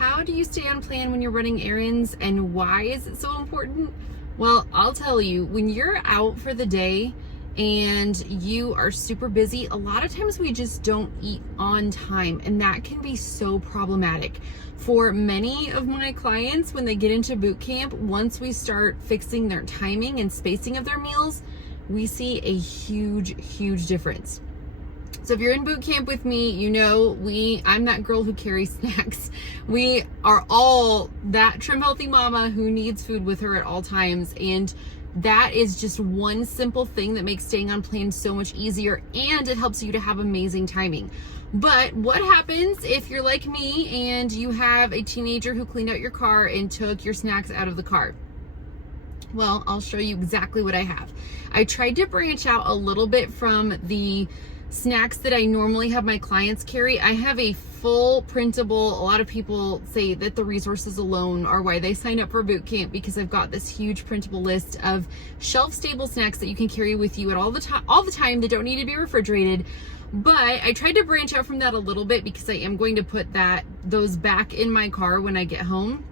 how do you stay on plan when you're running errands, and why is it so important? Well, I'll tell you, when you're out for the day and you are super busy, a lot of times we just don't eat on time, and that can be so problematic. For many of my clients, when they get into boot camp, once we start fixing their timing and spacing of their meals, we see a huge difference. So if you're in boot camp with me, you know I'm that girl who carries snacks. We are all that trim healthy mama who needs food with her at all times, and that is just one simple thing that makes staying on plan so much easier, and it helps you to have amazing timing. But what happens if you're like me and you have a teenager who cleaned out your car and took your snacks out of the car? Well, I'll show you exactly what I have. I tried to branch out a little bit from the snacks that I normally have my clients carry. I have a full printable. A lot of people say that the resources alone are why they sign up for boot camp, because I've got this huge printable list of shelf stable snacks that you can carry with you at all the time that don't need to be refrigerated. But I tried to branch out from that a little bit because I am going to put those back in my car when I get home.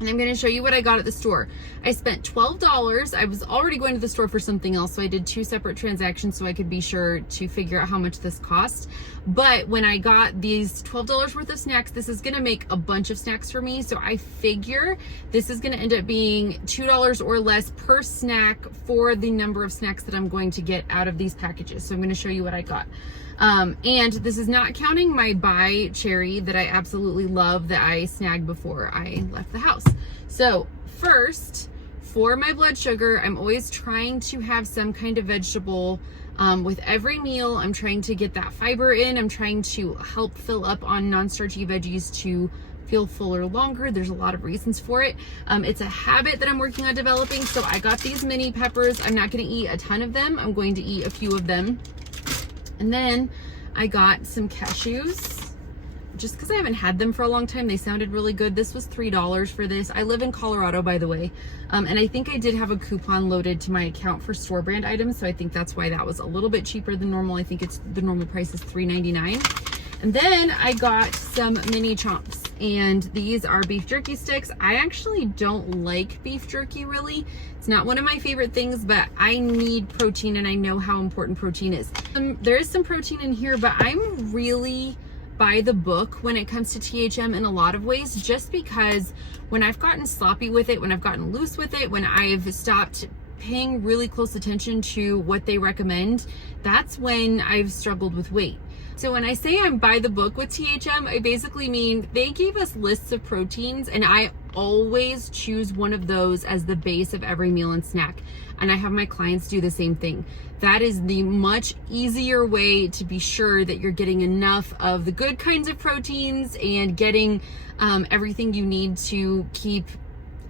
And I'm going to show you what I got at the store. I spent $12. I was already going to the store for something else, so I did 2 separate transactions so I could be sure to figure out how much this cost. But when I got these $12 worth of snacks, this is going to make a bunch of snacks for me. So I figure this is going to end up being $2 or less per snack for the number of snacks that I'm going to get out of these packages. So I'm going to show you what I got. And this is not counting my buy cherry that I absolutely love that I snagged before I left the house. So first, for my blood sugar, I'm always trying to have some kind of vegetable with every meal. I'm trying to get that fiber in. I'm trying to help fill up on non-starchy veggies to feel fuller longer. There's a lot of reasons for it. It's a habit that I'm working on developing. So I got these mini peppers. I'm not going to eat a ton of them. I'm going to eat a few of them. And then I got some cashews, just because I haven't had them for a long time. They sounded really good. This was $3 for this. I live in Colorado, by the way. And I think I did have a coupon loaded to my account for store brand items. So I think that's why that was a little bit cheaper than normal. I think the normal price is $3.99. And then I got some mini chomps, and these are beef jerky sticks. I actually don't like beef jerky, really. It's not one of my favorite things, but I need protein, and I know how important protein is. There is some protein in here, but I'm really by the book when it comes to THM in a lot of ways, just because when I've gotten sloppy with it, when I've gotten loose with it, when I've stopped paying really close attention to what they recommend, that's when I've struggled with weight. So when I say I'm by the book with THM, I basically mean they gave us lists of proteins, and I always choose one of those as the base of every meal and snack. And I have my clients do the same thing. That is the much easier way to be sure that you're getting enough of the good kinds of proteins and getting everything you need to keep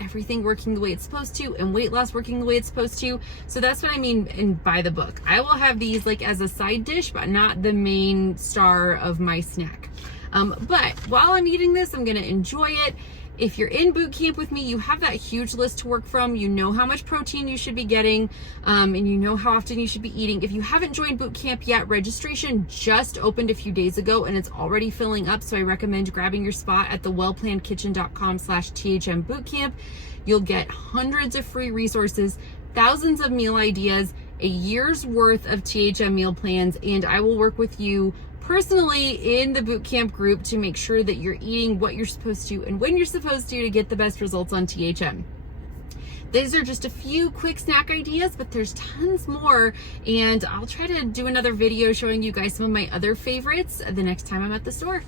everything working the way it's supposed to, and weight loss working the way it's supposed to. So that's what I mean in by the book. I will have these like as a side dish, but not the main star of my snack. But while I'm eating this, I'm gonna enjoy it. If you're in boot camp with me, you have that huge list to work from. You know how much protein you should be getting, and you know how often you should be eating. If you haven't joined boot camp yet, registration just opened a few days ago, and it's already filling up. So I recommend grabbing your spot at thewellplannedkitchen.com/THM Bootcamp. You'll get hundreds of free resources, thousands of meal ideas, a year's worth of THM meal plans, and I will work with you personally in the bootcamp group to make sure that you're eating what you're supposed to and when you're supposed to get the best results on THM. These are just a few quick snack ideas, but there's tons more, and I'll try to do another video showing you guys some of my other favorites the next time I'm at the store.